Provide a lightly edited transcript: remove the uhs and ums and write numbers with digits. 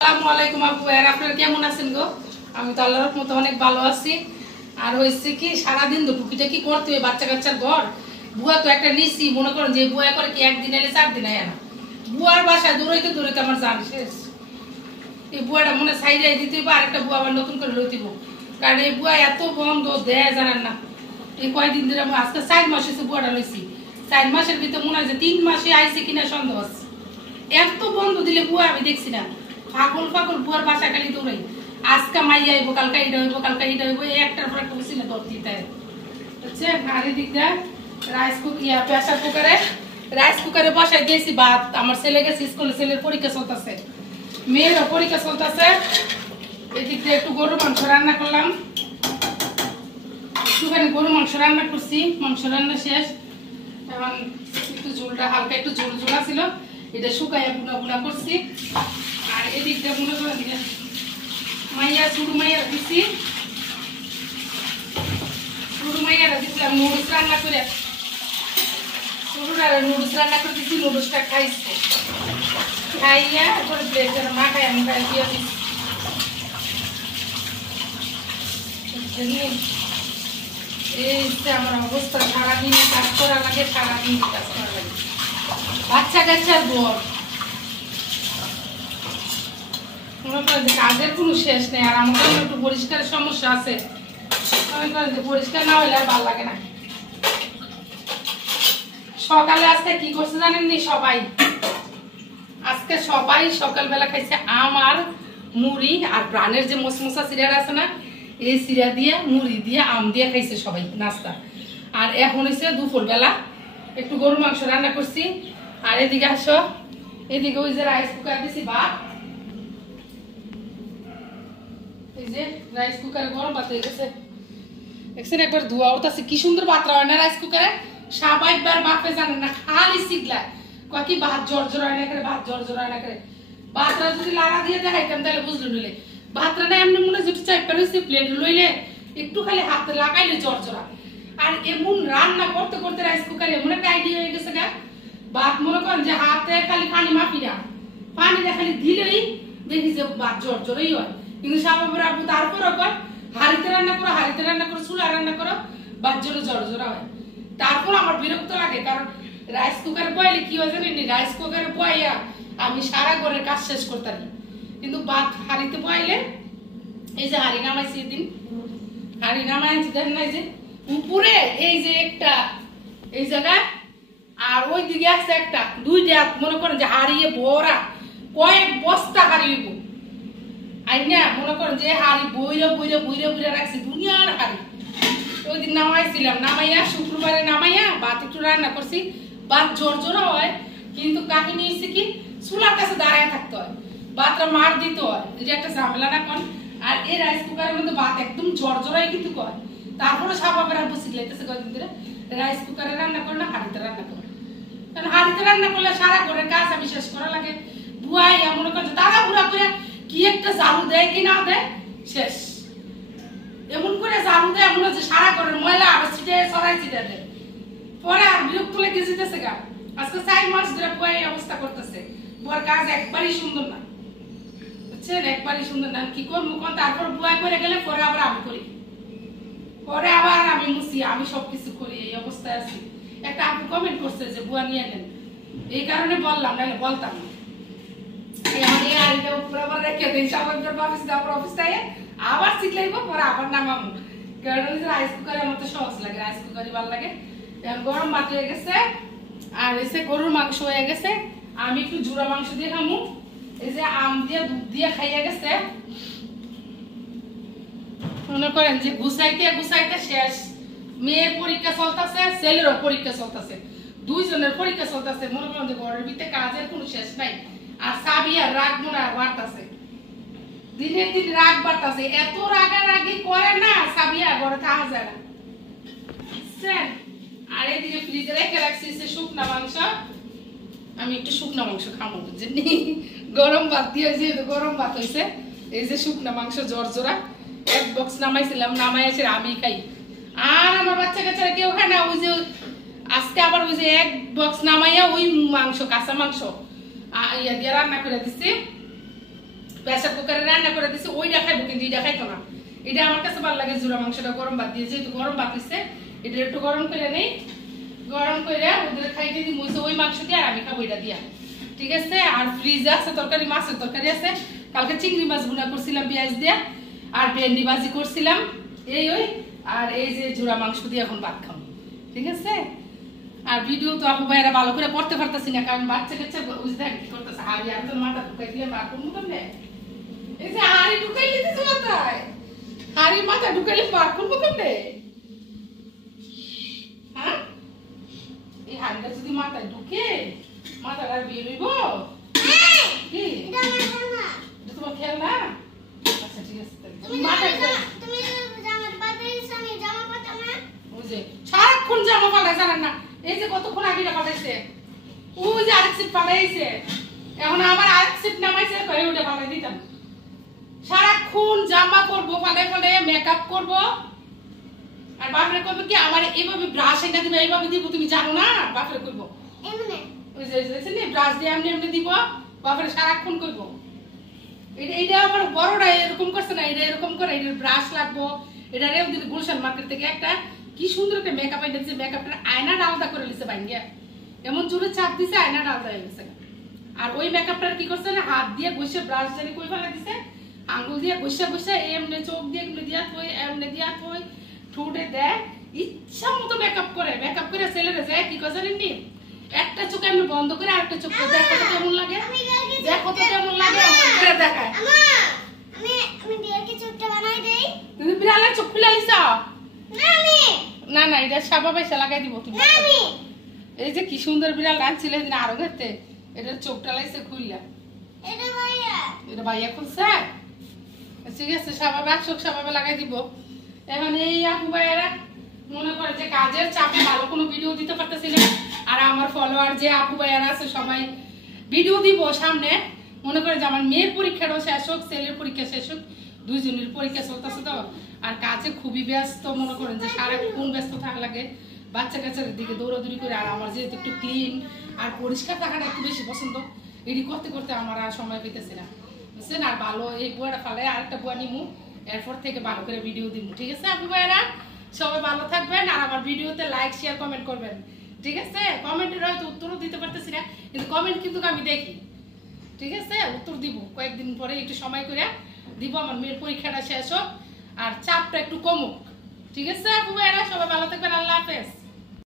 আসসালামু আপু, আর আপনারা কেমন আছেন গো? আমি তো আল্লাহর রহমতে অনেক ভালো আছি। আর হয়েছে কি, সারাদিন তো টুকিটাকি করতে হয়, বাচ্চা কাচ্চার ঘর। বুয়া তো একটা নিচ্ছি, মনে করেন যে বুয়া করে কি একদিন এলে 4 দিন আয় না। বুয়ার বাসায় দৌড়াইতে দৌড়াইতে আমার জান শেষ। এই বুয়াটা মনে সাইডাই দিতে হইব, আর একটা বুয়া আবার নতুন করে লইতেব। কারণ এই বুয়া এত বন্ধ দেয় জানেন না। এই কয়দিন ধরে আমি আজকে 4 মাস হয়েছে বুয়াটা লইছি। 4 মাসের ভিতরে মনে হয় যে 3 মাসে আইসে কিনা সন্দেহ আছে। এত বন্ধ দিলে বুয়া আমি দেখছি না। ফাগল ফাগল বুয়ার বাসা খালি দৌড়াই। আজকে মাইয়া আইব, কালকে এটা হইব, কালকে এটা হইব, একটার পর একটা বুঝছি না ধরতে তাই হচ্ছে। নারী দিক দেয় প্রেসার কুকারে বসাই দিয়েছি ভাত। আমার ছেলে গেছে স্কুলে, ছেলের পরীক্ষা চলতেছে, মেয়েরও পরীক্ষা চলতেছে। এদিক দিয়ে একটু গরু মাংস রান্না করলাম, একটুখানি গরু মাংস রান্না করছি। মাংস রান্না শেষ, এখন একটু ঝোলটা হালকা একটু ঝোল ঝোলা ছিল, এটা শুকাইয়া বুনা বুনা করছি। আর এদিক দিয়ে মনে করেন যে ছোট মাইয়া দিচ্ছি, ছোট মাইয়ারা দিচ্ছিলাম নুডলস রান্না করে। ছোটরা নুডলস রান্না করে দিচ্ছি, নুডলসটা খাইছে, খাইয়া এরপরে প্লেট যেন মা খাই আমি খাই দিয়ে দিচ্ছি। এই আমার অবস্থা, সারাদিন কাজ করা লাগে, সারাদিন কাজ করা লাগে, বাচ্চা কাচ্চার বর মনে করেন যে কাজের কোনো শেষ নেই। আর আমাদের একটু পরিষ্কারের সমস্যা আছে, মনে করেন যে পরিষ্কার না হইলে আর ভালো লাগে না। সকালে আজকে কি করছে জানেননি সবাই? আজকে সবাই সকালবেলা খাইছে আম আর মুড়ি, আর প্রাণের যে মশমশা সিরিয়ার আছে না, এই সিরিয়া দিয়ে মুড়ি দিয়ে আম দিয়ে খাইছে সবাই নাস্তা। আর এখন হয়েছে দুপুরবেলা একটু গরু মাংস রান্না করছি। আর এদিকে আসো, এদিকে ওই যে রাইস কুকার দিছি ভাত, এই যে রাইস কুকারে গরম ভাত হয়ে গেছে, দেখছেন একবার ধোয়া উঠতেছে। কি সুন্দর ভাত হয় না রাইস কুকারে, সবাই বার বাপে জানেন না, খালি শিখলা কয় কি ভাত জর্জর হয় না করে, ভাত জর্জর হয় না করে। ভাতরা যদি লাড়া দিয়ে দেখাইতাম তাহলে বুঝলো নিলে। ভাতরা না এমনি মনে যেটা চাইপা রয়েছে প্লেট লইলে একটু খালি হাতে লাগাইলে জর্জরা। আর এমন রান্না করতে করতে রাইস কুকারে এমন একটা আইডিয়া হয়ে গেছে গা, ভাত মনে করেন যে হাতে খালি পানি মাপি না, পানিটা খালি দিলেই দেখি যে ভাত জর্জরই হয়। কিন্তু সাবাবের আপু তারপরও কয় হাড়িতে রান্না করো, হাড়িতে রান্না করো, চুলা রান্না করো, ভাত জর্জরা হয়। তারপর আমার বিরক্ত লাগে, কারণ রাইস কুকারে বয়ালে কি হয় জানেন, রাইস কুকারে বয়া আমি সারা ঘরের কাজ শেষ করতাম। কিন্তু ভাত হাড়িতে বয়ালে, এই যে হাড়ি নামাইছি এদিন, হাড়ি নামাইছি দেখেন না, এই যে উপরে এই যে একটা এই জায়গায়, আর ওই দিকে আছে একটা, দুইটা মনে করেন যে হাড়িয়ে ভরা কয়েক বস্তা হারিয়েব। আই না মনে করেন যে হাড়ি বইরে বইরে বইরে বইরে রাখছি, দুনিয়ার হাড়ি। ওই দিন নামাইছিলাম, নামাইয়া শুক্রবারে নামাইয়া ভাত একটু রান্না করছি। ভাত জোরজোরা হয়, কিন্তু কাহিনী হচ্ছে কি চুলার কাছে দাঁড়ায় থাকতে হয়, ভাতটা মার দিতে হয়, এটা একটা ঝামেলা না কোন। আর এই রাইস কুকারের মধ্যে ভাত একদম জোরজোরাই কিন্তু কয়। তারপরে সাবাবের আর বসে লাইতেছে কয়েকদিন ধরে রাইস কুকারে রান্না করে না হাড়িতে রান্না করে। কারণ হাড়িতে রান্না করলে সারা ঘরের কাজ আমি শেষ করা লাগে। বুয়াই মনে করছে তারা বুড়া করে কি একটা ঝাড়ু দেয় কি না দেয় শেষ, এমন করে ঝাড়ু দেয় মনে হচ্ছে সারা ঘরের ময়লা আবার ছিটে সরাই ছিটে দেয়। পরে আর বিরক্ত লেগে যেতেছে গা। আজকে 4 মাস ধরে বুয়া এই অবস্থা করতেছে। বুয়ার কাজ একবারই সুন্দর না, বুঝছেন, একবারই সুন্দর না। কি করবো কোন, তারপর বুয়া করে গেলে পরে আবার আমি করি, পরে আবার আমি মুছি, আমি সবকিছু করি, এই অবস্থায় আছি। একটা আপু কমেন্ট করছে যে বুয়া নিয়ে নেন, এই কারণে বললাম, নাহলে বলতাম না। আবার শিখলাইব, পরে আবার নামাবো, কারণ রাইস কুকারে আমার তো সহজ লাগে, রাইস কুকারই ভালো লাগে। গরম ভাত হয়ে গেছে, আর এসে গরুর মাংস হয়ে গেছে। আমি একটু জুড়া মাংস দিয়ে খামু, এই যে আম দিয়ে দুধ দিয়ে খাইয়া গেছে। মনে করেন যে গুছাইতে গুছাইতে শেষ। মেয়ের পরীক্ষা চলতেছে, ছেলেরও পরীক্ষা চলতেছে, দুইজনের পরীক্ষা চলতেছে। মনে করেন যে ঘরের ভিতরে কাজের কোনো শেষ নাই। আর সাবিয়া রাগ মনে বাড়তেছে, দিনের দিন রাগ বাড়তেছে, এত রাগারাগি করে না সাবিয়া, ঘরে থাকা যায় না। আর এদিকে ফ্রিজে রেখে রাখছি শুকনা মাংস, আমি একটু শুকনা মাংস খাবো বুঝলি, গরম ভাত দিয়ে যেহেতু গরম ভাত হয়েছে। এই যে শুকনা মাংস জর্জরা, 1 বক্স নামাইছিলাম, নামাই এসে আমি খাই, আর আমার বাচ্চা কাচ্চারা কেউ খায় না। ওই যে আজকে আবার ওই যে 1 বক্স নামাইয়া ওই মাংস, কাঁচা মাংস ইয়া দিয়ে রান্না করে দিচ্ছি। প্রেসার কুকারে রান্না করে দিছি, ওইটা খাইবো কিন্তু এটা খাইতো না। এটা আমার কাছে ভালো লাগে জুরা মাংসটা গরম ভাত দিয়ে, যেহেতু গরম ভাত দিচ্ছে এটা একটু গরম করে নেই, গরম করে ওদের খাইতে দিই মুছে ওই মাংস দিয়ে, আর আমি খাবো এটা দিয়া, ঠিক আছে। আর ফ্রিজে আছে তরকারি, মাছের তরকারি আছে, কালকে চিংড়ি মাছ ভুনা করছিলাম পেঁয়াজ দিয়ে, আর ভেন্ডি ভাজি করছিলাম, এই ওই আর এই যে জুরা মাংস দিয়ে এখন ভাত খাবো, ঠিক আছে। আর ভিডিও তো আপু ভাইরা ভালো করে পড়তে পারতেছি না, কারণ বাচ্চা কাচ্চা বুঝতে কি করতেছে, হাড়ি আর তো মাথা ঢুকাই দিলে মা কোন মতন নেই, এই যে হাড়ি ঢুকাই দিতেছে মাথায়, হাড়ি মাথা ঢুকাইলে মা কোন মতন নেই, হ্যাঁ এই হাড়িটা যদি মাথায় ঢুকে মাথাটা বের হইব কি তোমার খেয়াল না। আচ্ছা ঠিক আছে, সারাক্ষণ জামা পাল্টাই জানেন না, এই যে কতক্ষণ আগে পাল্টাইছে, ওই যে আরেক সিট পাল্টাইছে, এখন আবার আরেক সিট নামাইছে, ওইটা পাল্টাই দিতাম। সারাক্ষণ জামা করবো, পাল্টাই পাল্টাই মেকআপ করবো, আর বাপরে করবো কি আমার এইভাবে ব্রাশ এটা দিবে, এইভাবে দিব, তুমি জানো না, বাপরে করবো ওই যে ব্রাশ দিয়ে এমনি এমনি দিব, বাপরে সারাক্ষণ করবো। এটা আমার বড়টা এরকম করছে না, এটা এরকম করে, এটা ব্রাশ লাগবো, এটা ওদিকে গুলশান মার্কেট থেকে একটা কি সুন্দর একটা মেকআপ আইনা দিচ্ছে, মেকআপটা আয়নাটা আলাদা করে নিছে ভাঙ্গিয়া, এমন জোরে চাপ দিছে আয়নাটা আলাদা হয়ে গেছে। আর ওই মেকআপটা কি করছে না, হাত দিয়ে ঘষে ব্রাশ জানি কই ফেলা দিছে, আঙ্গুল দিয়ে ঘষে ঘষে এমনি চোখ দিয়ে এমনি দিয়া থই, এমনি দিয়া থই, ঠোঁটে দেয়, ইচ্ছা মতো মেকআপ করে, মেকআপ করে ছেলেরা যায় কি করে জানেন নি, একটা চোখ এমনি বন্ধ করে আরেকটা চোখ দেখো তো কেমন লাগে, দেখো তো কেমন লাগে, করে দেখায়। তুমি বিড়ালের চোখ খুলে আইছ না, না এটা সাবা পয়সা লাগাই দিব তুমি। এই যে কি সুন্দর বিড়াল রাখছিল দিন আরো ঘেরতে, এটার চোখটা লাইছে খুললা, এটা ভাইয়া খুলছে, ঠিক আছে সাবাবে চোখ সাবাবে লাগাই দিব। এখন এই আপু ভাইয়ারা মনে করে যে কাজের চাপে ভালো কোনো ভিডিও দিতে পারতেছি না, আর আমার ফলোয়ার যে আপু ভাইয়ারা আছে সবাই ভিডিও দিব সামনে, মনে করে যে আমার মেয়ের পরীক্ষাটাও শেষ হোক, ছেলের পরীক্ষা শেষ হোক, দুইজনের পরীক্ষা চলতেছে তো, আর কাজে খুবই ব্যস্ত, মনে করেন যে সারাক্ষণ ব্যস্ত থাকা লাগে বাচ্চা কাচ্চার দিকে দৌড়াদৌড়ি করে, আর আমার যেহেতু একটু ক্লিন আর পরিষ্কার থাকাটা একটু বেশি পছন্দ, এটি করতে করতে আমার আর সময় পেতেছি না, বুঝছেন। আর ভালো এই বুয়াটা ফালে আরেকটা বুয়া নিমু, এরপর থেকে ভালো করে ভিডিও দিব, ঠিক আছে আপু ভাইয়েরা, সবাই ভালো থাকবেন, আর আমার ভিডিওতে লাইক শেয়ার কমেন্ট করবেন, ঠিক আছে। কমেন্টের হয়তো উত্তরও দিতে পারতেছি না, কিন্তু কমেন্ট কিন্তু আমি দেখি, ঠিক আছে, উত্তর দিব কয়েকদিন পরে, একটু সময় করে দিব, আমার মেয়ের পরীক্ষাটা শেষ হোক আর চাপটা একটু কমুক, ঠিক আছে আপু ভাইয়েরা, সবাই ভালো থাকবেন, আল্লাহ হাফেজ।